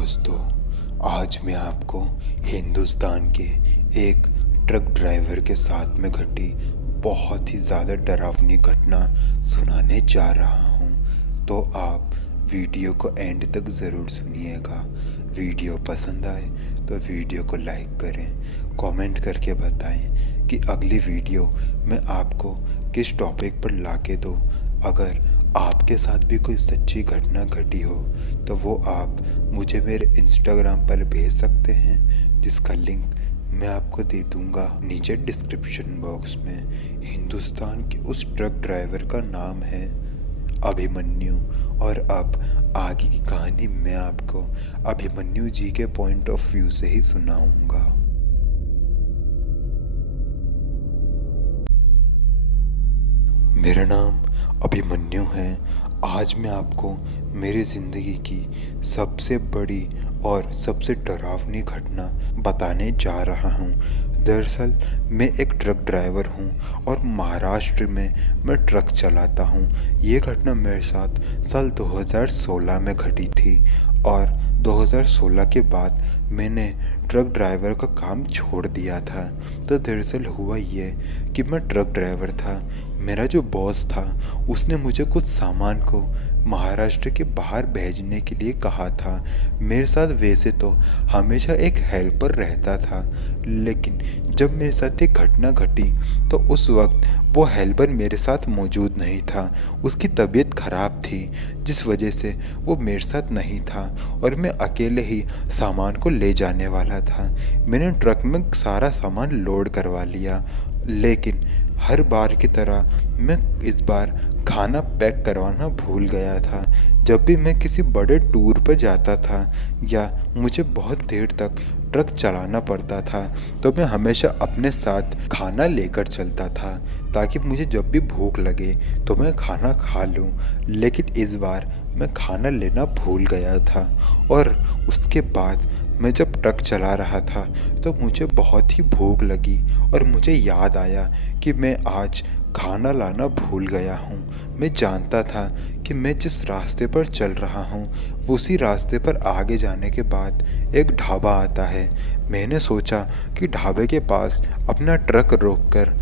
दोस्तों, आज मैं आपको हिंदुस्तान के एक ट्रक ड्राइवर के साथ में घटी बहुत ही ज़्यादा डरावनी घटना सुनाने जा रहा हूँ। तो आप वीडियो को एंड तक ज़रूर सुनिएगा। वीडियो पसंद आए तो वीडियो को लाइक करें, कमेंट करके बताएं कि अगली वीडियो मैं आपको किस टॉपिक पर ला के दूँ। अगर आपके साथ भी कोई सच्ची घटना घटी हो तो वो आप मुझे मेरे इंस्टाग्राम पर भेज सकते हैं, जिसका लिंक मैं आपको दे दूंगा नीचे डिस्क्रिप्शन बॉक्स में। हिंदुस्तान के उस ट्रक ड्राइवर का नाम है अभिमन्यु। और अब आगे की कहानी मैं आपको अभिमन्यु जी के पॉइंट ऑफ व्यू से ही सुनाऊंगा। मेरा नाम अभिमन्यु है। आज मैं आपको मेरी ज़िंदगी की सबसे बड़ी और सबसे डरावनी घटना बताने जा रहा हूँ। दरअसल मैं एक ट्रक ड्राइवर हूँ और महाराष्ट्र में मैं ट्रक चलाता हूँ। ये घटना मेरे साथ साल 2016 में घटी थी और 2016 के बाद मैंने ट्रक ड्राइवर का काम छोड़ दिया था। तो दरअसल हुआ ये कि मैं ट्रक ड्राइवर था। मेरा जो बॉस था उसने मुझे कुछ सामान को महाराष्ट्र के बाहर भेजने के लिए कहा था। मेरे साथ वैसे तो हमेशा एक हेल्पर रहता था, लेकिन जब मेरे साथ एक घटना घटी तो उस वक्त वो हेल्पर मेरे साथ मौजूद नहीं था। उसकी तबीयत ख़राब थी, जिस वजह से वो मेरे साथ नहीं था और मैं अकेले ही सामान को ले जाने वाला था। मैंने ट्रक में सारा सामान लोड करवा लिया, लेकिन हर बार की तरह मैं इस बार खाना पैक करवाना भूल गया था। जब भी मैं किसी बड़े टूर पर जाता था या मुझे बहुत देर तक ट्रक चलाना पड़ता था तो मैं हमेशा अपने साथ खाना लेकर चलता था, ताकि मुझे जब भी भूख लगे तो मैं खाना खा लूं। लेकिन इस बार मैं खाना लेना भूल गया था और उसके बाद मैं जब ट्रक चला रहा था तो मुझे बहुत ही भूख लगी और मुझे याद आया कि मैं आज खाना लाना भूल गया हूँ। मैं जानता था कि मैं जिस रास्ते पर चल रहा हूँ उसी रास्ते पर आगे जाने के बाद एक ढाबा आता है। मैंने सोचा कि ढाबे के पास अपना ट्रक रोककर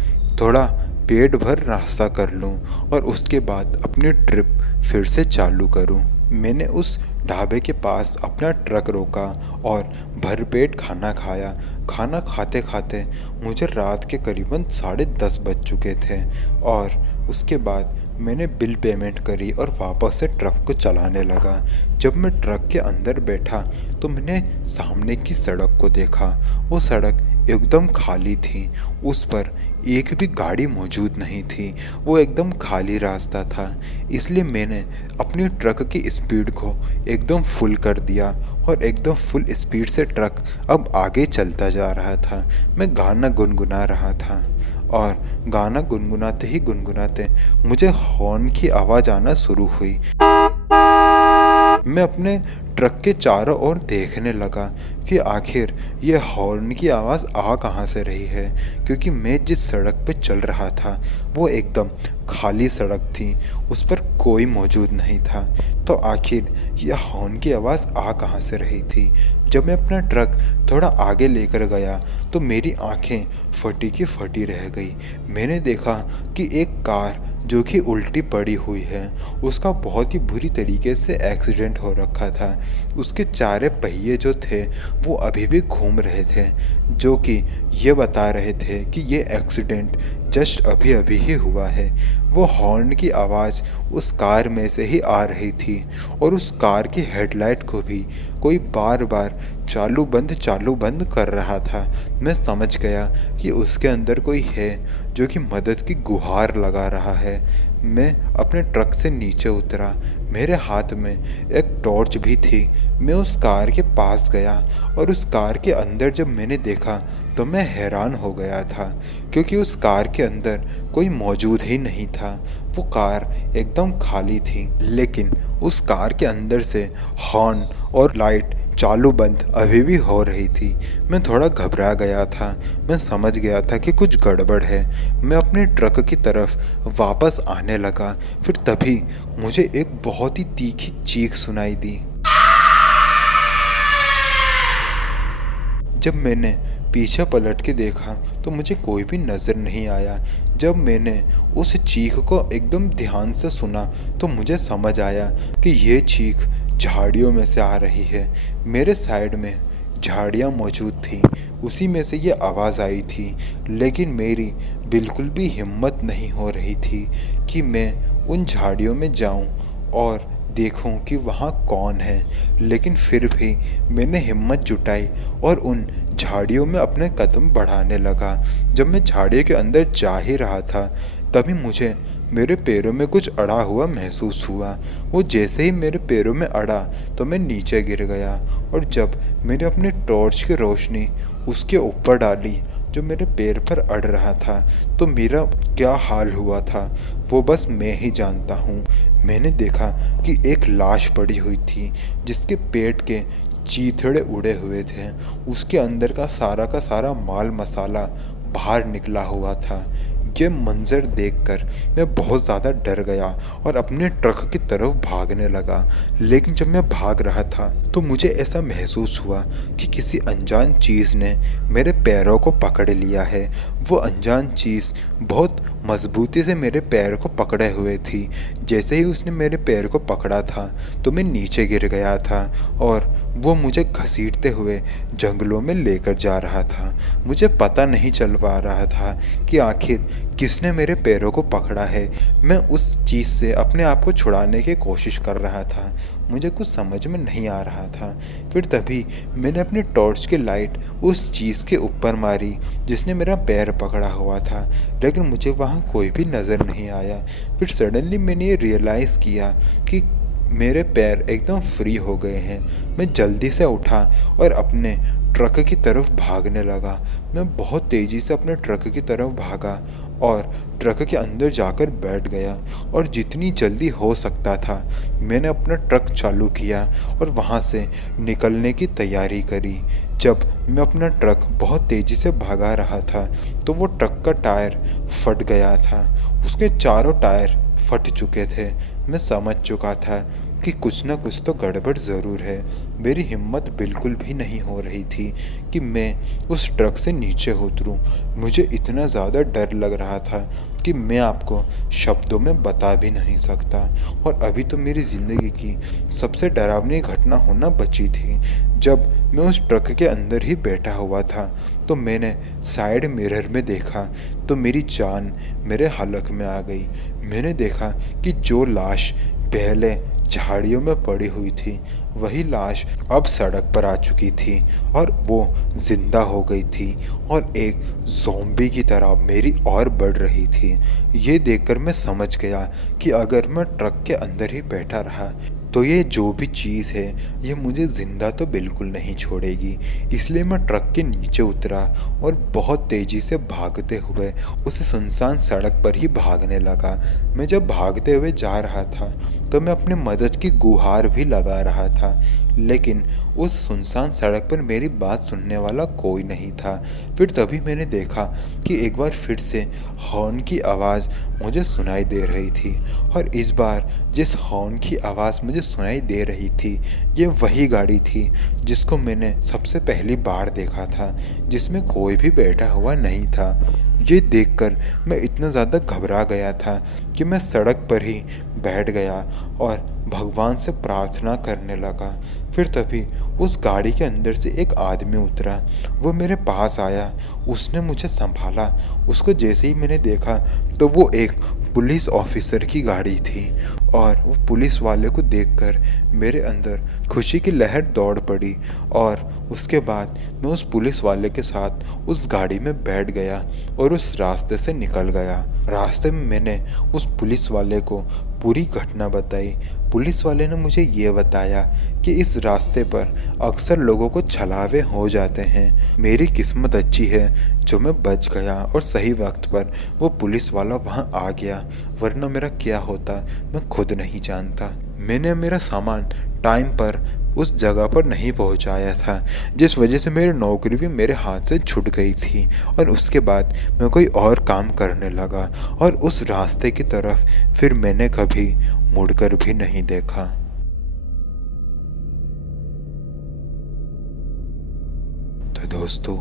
थोड़ा पेट भर नाश्ता कर लूं और उसके बाद अपनी ट्रिप फिर से चालू करूं। मैंने उस ढाबे के पास अपना ट्रक रोका और भरपेट खाना खाया। खाना खाते खाते मुझे रात के करीबन 10:30 बज चुके थे और उसके बाद मैंने बिल पेमेंट करी और वापस से ट्रक को चलाने लगा। जब मैं ट्रक के अंदर बैठा तो मैंने सामने की सड़क को देखा। वो सड़क एकदम खाली थी, उस पर एक भी गाड़ी मौजूद नहीं थी। वो एकदम खाली रास्ता था, इसलिए मैंने अपनी ट्रक की स्पीड को एकदम फुल कर दिया और एकदम फुल स्पीड से ट्रक अब आगे चलता जा रहा था। मैं गाना गुनगुना रहा था और गाना गुनगुनाते ही गुनगुनाते मुझे हॉर्न की आवाज़ आना शुरू हुई। मैं अपने ट्रक के चारों ओर देखने लगा कि आखिर ये हॉर्न की आवाज़ आ कहाँ से रही है, क्योंकि मैं जिस सड़क पर चल रहा था वो एकदम खाली सड़क थी, उस पर कोई मौजूद नहीं था। तो आखिर यह हॉर्न की आवाज़ आ कहाँ से रही थी। जब मैं अपना ट्रक थोड़ा आगे लेकर गया तो मेरी आंखें फटी की फटी रह गई। मैंने देखा कि एक कार जो कि उल्टी पड़ी हुई है, उसका बहुत ही बुरी तरीके से एक्सीडेंट हो रखा था। उसके चारे पहिए जो थे वो अभी भी घूम रहे थे, जो कि ये बता रहे थे कि ये एक्सीडेंट जस्ट अभी अभी ही हुआ है। वो हॉर्न की आवाज़ उस कार में से ही आ रही थी और उस कार की हेडलाइट को भी कोई बार बार चालू बंद कर रहा था। मैं समझ गया कि उसके अंदर कोई है जो कि मदद की गुहार लगा रहा है। मैं अपने ट्रक से नीचे उतरा, मेरे हाथ में एक टॉर्च भी थी। मैं उस कार के पास गया और उस कार के अंदर जब मैंने देखा तो मैं हैरान हो गया था, क्योंकि उस कार के अंदर कोई मौजूद ही नहीं था। वो कार एकदम खाली थी, लेकिन उस कार के अंदर से हॉर्न और लाइट चालू बंद अभी भी हो रही थी। मैं थोड़ा घबरा गया था। मैं समझ गया था कि कुछ गड़बड़ है। मैं अपने ट्रक की तरफ वापस आने लगा, फिर तभी मुझे एक बहुत ही तीखी चीख सुनाई दी। जब मैंने पीछे पलट के देखा तो मुझे कोई भी नज़र नहीं आया। जब मैंने उस चीख को एकदम ध्यान से सुना तो मुझे समझ आया कि ये चीख झाड़ियों में से आ रही है। मेरे साइड में झाड़ियाँ मौजूद थी, उसी में से ये आवाज़ आई थी। लेकिन मेरी बिल्कुल भी हिम्मत नहीं हो रही थी कि मैं उन झाड़ियों में जाऊं और देखूं कि वहाँ कौन है। लेकिन फिर भी मैंने हिम्मत जुटाई और उन झाड़ियों में अपने कदम बढ़ाने लगा। जब मैं झाड़ियों के अंदर जा ही रहा था तभी मुझे मेरे पैरों में कुछ अड़ा हुआ महसूस हुआ। वो जैसे ही मेरे पैरों में अड़ा तो मैं नीचे गिर गया। और जब मैंने अपनी टॉर्च की रोशनी उसके ऊपर डाली जो मेरे पैर पर अड़ रहा था तो मेरा क्या हाल हुआ था वो बस मैं ही जानता हूँ। मैंने देखा कि एक लाश पड़ी हुई थी जिसके पेट के चीथड़े उड़े हुए थे। उसके अंदर का सारा माल मसाला बाहर निकला हुआ था। ये मंजर देखकर मैं बहुत ज़्यादा डर गया और अपने ट्रक की तरफ भागने लगा। लेकिन जब मैं भाग रहा था तो मुझे ऐसा महसूस हुआ कि किसी अनजान चीज़ ने मेरे पैरों को पकड़ लिया है। वो अनजान चीज़ बहुत मजबूती से मेरे पैर को पकड़े हुए थी। जैसे ही उसने मेरे पैर को पकड़ा था तो मैं नीचे गिर गया था और वो मुझे घसीटते हुए जंगलों में लेकर जा रहा था। मुझे पता नहीं चल पा रहा था कि आखिर किसने मेरे पैरों को पकड़ा है। मैं उस चीज़ से अपने आप को छुड़ाने की कोशिश कर रहा था। मुझे कुछ समझ में नहीं आ रहा था। फिर तभी मैंने अपनी टॉर्च की लाइट उस चीज़ के ऊपर मारी जिसने मेरा पैर पकड़ा हुआ था, लेकिन मुझे वहाँ कोई भी नज़र नहीं आया। फिर सडनली मैंने ये रियलाइज़ किया कि मेरे पैर एकदम फ्री हो गए हैं। मैं जल्दी से उठा और अपने ट्रक की तरफ भागने लगा। मैं बहुत तेज़ी से अपने ट्रक की तरफ भागा और ट्रक के अंदर जाकर बैठ गया और जितनी जल्दी हो सकता था मैंने अपना ट्रक चालू किया और वहाँ से निकलने की तैयारी करी। जब मैं अपना ट्रक बहुत तेज़ी से भागा रहा था तो वो ट्रक का टायर फट गया था। उसके चारों टायर फट चुके थे। मैं समझ चुका था कि कुछ ना कुछ तो गड़बड़ ज़रूर है। मेरी हिम्मत बिल्कुल भी नहीं हो रही थी कि मैं उस ट्रक से नीचे उतरूं। मुझे इतना ज़्यादा डर लग रहा था कि मैं आपको शब्दों में बता भी नहीं सकता। और अभी तो मेरी ज़िंदगी की सबसे डरावनी घटना होना बची थी। जब मैं उस ट्रक के अंदर ही बैठा हुआ था तो मैंने साइड मिरर में देखा तो मेरी जान मेरे हलक में आ गई। मैंने देखा कि जो लाश पहले झाड़ियों में पड़ी हुई थी वही लाश अब सड़क पर आ चुकी थी और वो जिंदा हो गई थी और एक ज़ॉम्बी की तरह मेरी ओर बढ़ रही थी। ये देखकर मैं समझ गया कि अगर मैं ट्रक के अंदर ही बैठा रहा तो ये जो भी चीज़ है ये मुझे ज़िंदा तो बिल्कुल नहीं छोड़ेगी। इसलिए मैं ट्रक के नीचे उतरा और बहुत तेज़ी से भागते हुए उस सुनसान सड़क पर ही भागने लगा। मैं जब भागते हुए जा रहा था तो मैं अपने मदद की गुहार भी लगा रहा था, लेकिन उस सुनसान सड़क पर मेरी बात सुनने वाला कोई नहीं था। फिर तभी मैंने देखा कि एक बार फिर से हॉर्न की आवाज़ मुझे सुनाई दे रही थी और इस बार जिस हॉर्न की आवाज़ मुझे सुनाई दे रही थी ये वही गाड़ी थी जिसको मैंने सबसे पहली बार देखा था, जिसमें कोई भी बैठा हुआ नहीं था। ये देखकर मैं इतना ज़्यादा घबरा गया था कि मैं सड़क पर ही बैठ गया और भगवान से प्रार्थना करने लगा। फिर तभी उस गाड़ी के अंदर से एक आदमी उतरा। वो मेरे पास आया, उसने मुझे संभाला। उसको जैसे ही मैंने देखा तो वो एक पुलिस ऑफिसर की गाड़ी थी और वो पुलिस वाले को देखकर मेरे अंदर खुशी की लहर दौड़ पड़ी और उसके बाद मैं उस पुलिस वाले के साथ उस गाड़ी में बैठ गया और उस रास्ते से निकल गया। रास्ते में मैंने उस पुलिस वाले को पूरी घटना बताई। पुलिस वाले ने मुझे ये बताया कि इस रास्ते पर अक्सर लोगों को छलावे हो जाते हैं। मेरी किस्मत अच्छी है जो मैं बच गया और सही वक्त पर वो पुलिस वाला वहाँ आ गया, वरना मेरा क्या होता मैं खुद नहीं जानता। मैंने मेरा सामान टाइम पर उस जगह पर नहीं पहुंचाया था, जिस वजह से मेरी नौकरी भी मेरे हाथ से छूट गई थी और उसके बाद मैं कोई और काम करने लगा और उस रास्ते की तरफ फिर मैंने कभी मुड़कर भी नहीं देखा। तो दोस्तों,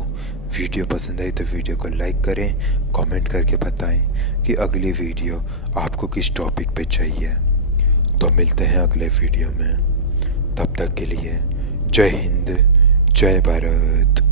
वीडियो पसंद आई तो वीडियो को लाइक करें, कमेंट करके बताएं कि अगली वीडियो आपको किस टॉपिक पे चाहिए। तो मिलते हैं अगले वीडियो में। तब तक के लिए जय हिंद, जय भारत।